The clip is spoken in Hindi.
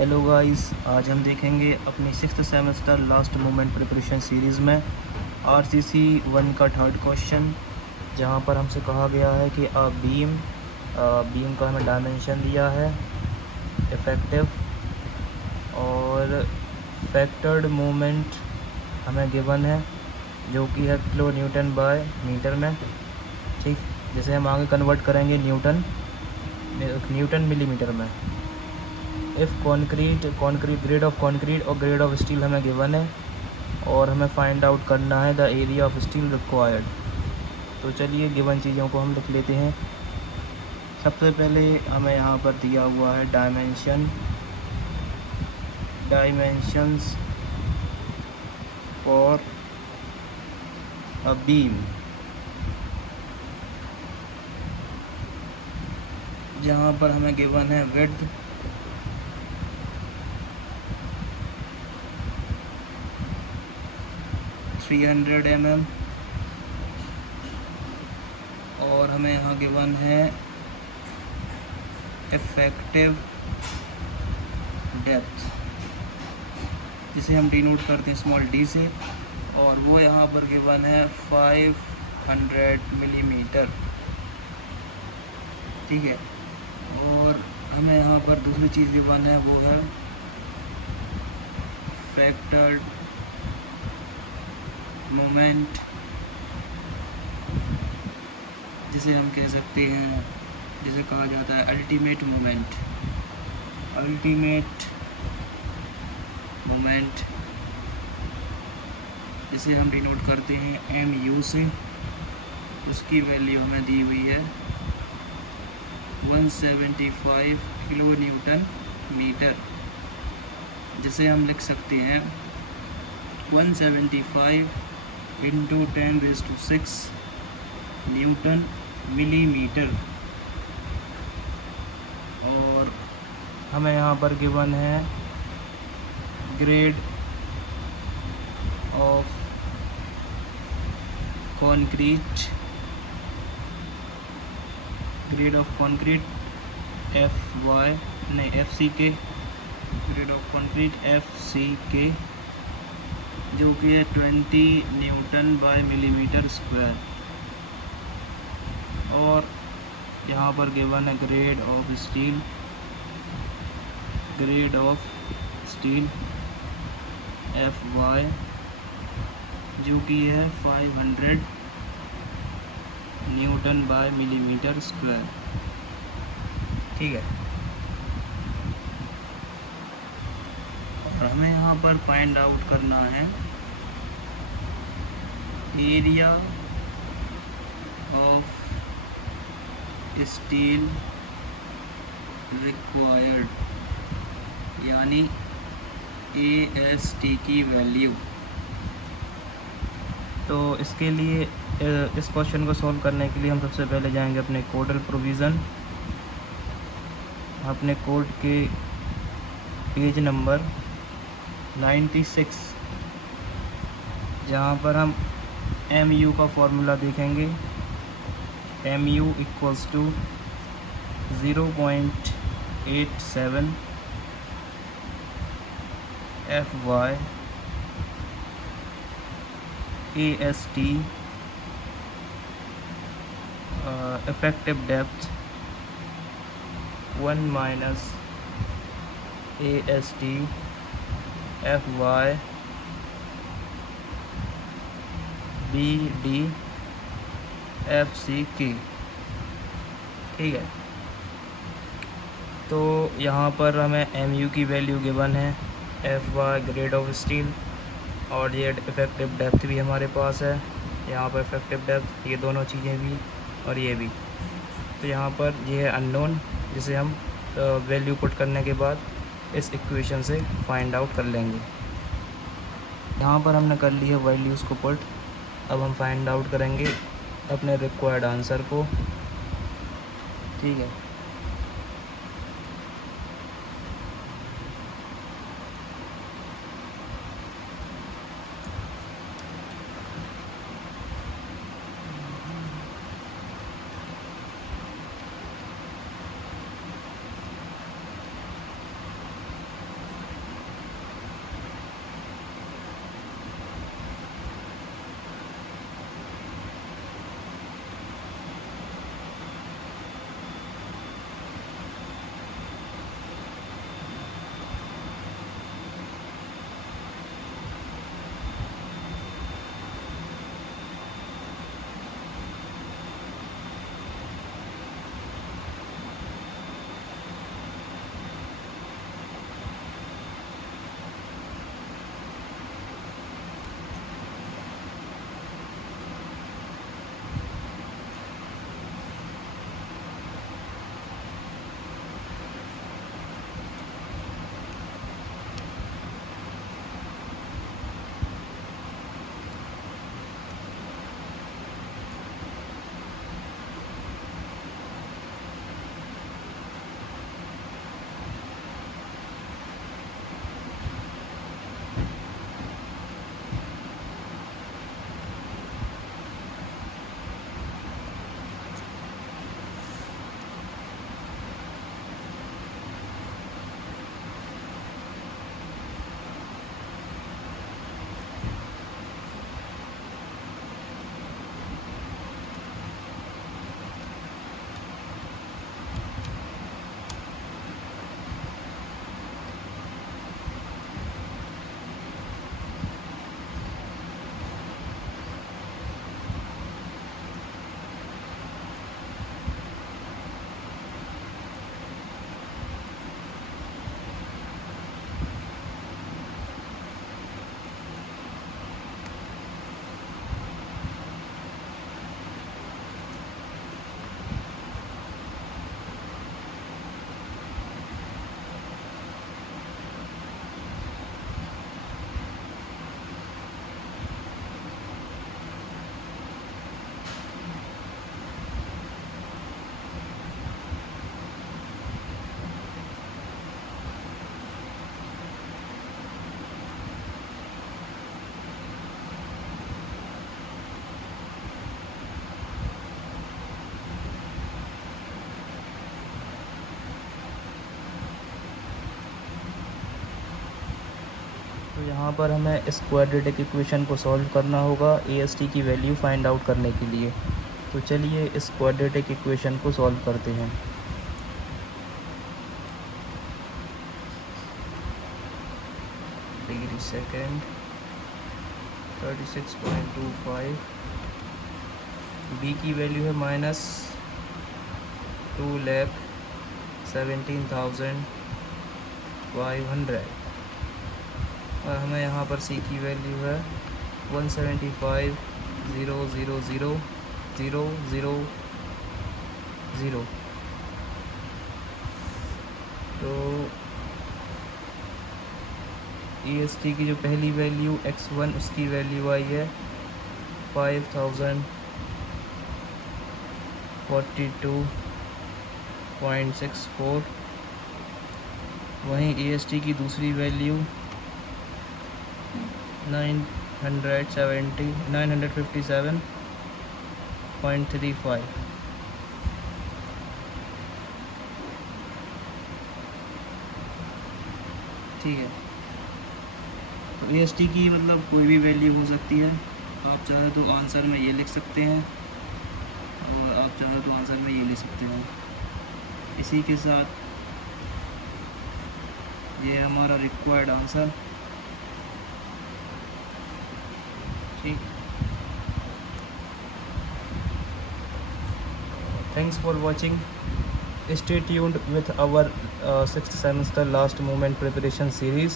हेलो गाइस, आज हम देखेंगे अपनी sixth semester last moment preparation series में आरसीसी 1 का थर्ड क्वेश्चन, जहां पर हमसे कहा गया है कि बीम का हमें डायमेंशन दिया है, इफ़ेक्टिव और फैक्टर्ड मोमेंट हमें गिवन है जो कि है किलो न्यूटन बाय मीटर में। ठीक, जिसे हम आगे कन्वर्ट करेंगे न्यूटन मिलीमीटर में। If concrete grade of concrete और ग्रेड ऑफ स्टील हमें गिवन है और हमें फाइंड आउट करना है the area of steel required. तो चलिए गिवन चीज़ों को हम लिख लेते हैं। सबसे पहले हमें यहाँ पर दिया हुआ है डायमेंशंस फॉर अ बीम, जहाँ पर हमें गिवन है विड्थ 300 mm और हमें यहाँ गिवन है इफेक्टिव डेप्थ, जिसे हम डिनोट करते हैं स्मॉल डी से, और वो यहाँ पर गिवन है 500 मिलीमीटर। ठीक है, और हमें यहाँ पर दूसरी चीज़ गिवन है, वो है फैक्टर्ड मोमेंट, जिसे हम कह सकते हैं, जिसे कहा जाता है अल्टीमेट मोमेंट, जिसे हम डिनोट करते हैं mu से। उसकी वैल्यू हमें दी हुई है 175 किलो न्यूटन मीटर, जिसे हम लिख सकते हैं 175 इंटू 10⁶ न्यूटन मिलीमीटर। और हमें यहाँ पर गिवन है ग्रेड ऑफ कॉन्क्रीट FCK, जो कि है 20 न्यूटन बाय मिलीमीटर स्क्वायर। और यहाँ पर गिवन है ग्रेड ऑफ स्टील FY, जो कि है 500 न्यूटन बाय मिलीमीटर स्क्वायर। ठीक है, और हमें यहाँ पर फाइंड आउट करना है एरिया ऑफ स्टील रिक्वायर्ड, यानी AST की वैल्यू। तो इसके लिए इस क्वेश्चन को सॉल्व करने के लिए हम सबसे पहले जाएंगे अपने कोडल प्रोविज़न, अपने कोड के पेज नंबर 96, जहाँ पर हम mu का फॉर्मूला देखेंगे। mu equals to 0.87 FY AST effective depth 1 minus AST FY BD FCK। ठीक है, तो यहाँ पर हमें mu की वैल्यू गिवन है, FY ग्रेड ऑफ स्टील, और ये इफ़ेक्टिव डेप्थ भी हमारे पास है। यहाँ पर इफ़ेक्टिव डेप्थ, ये दोनों चीज़ें भी और ये भी। तो यहाँ पर ये है अननोन, जिसे हम वैल्यू पुट करने के बाद इस इक्वेशन से फाइंड आउट कर लेंगे। यहाँ पर हमने कर ली है वैल्यूज़ को पुट। अब हम फाइंड आउट करेंगे अपने रिक्वायर्ड आंसर को। ठीक है, यहाँ पर हमें इस क्वाड्रेटिक इक्वेशन को सॉल्व करना होगा AST की वैल्यू फाइंड आउट करने के लिए। तो चलिए इस क्वाड्रेटिक इक्वेशन को सॉल्व करते हैं। डिग्री सेकेंड 36.25, बी की वैल्यू है -2,17,500 और हमें यहाँ पर सी की वैल्यू है 175,000,000। तो AST की जो पहली वैल्यू x1 उसकी वैल्यू आई है 5042.64। वहीं AST की दूसरी वैल्यू 957.35। ठीक है, तो AST की मतलब कोई भी वैल्यू हो सकती है। तो आप चाहे तो आंसर में ये लिख सकते हैं और आप चाहे तो आंसर में ये लिख सकते हैं। इसी के साथ ये हमारा रिक्वायर्ड आंसर। ठीक, thanks for watching. Stay tuned with our 6th semester last moment preparation series.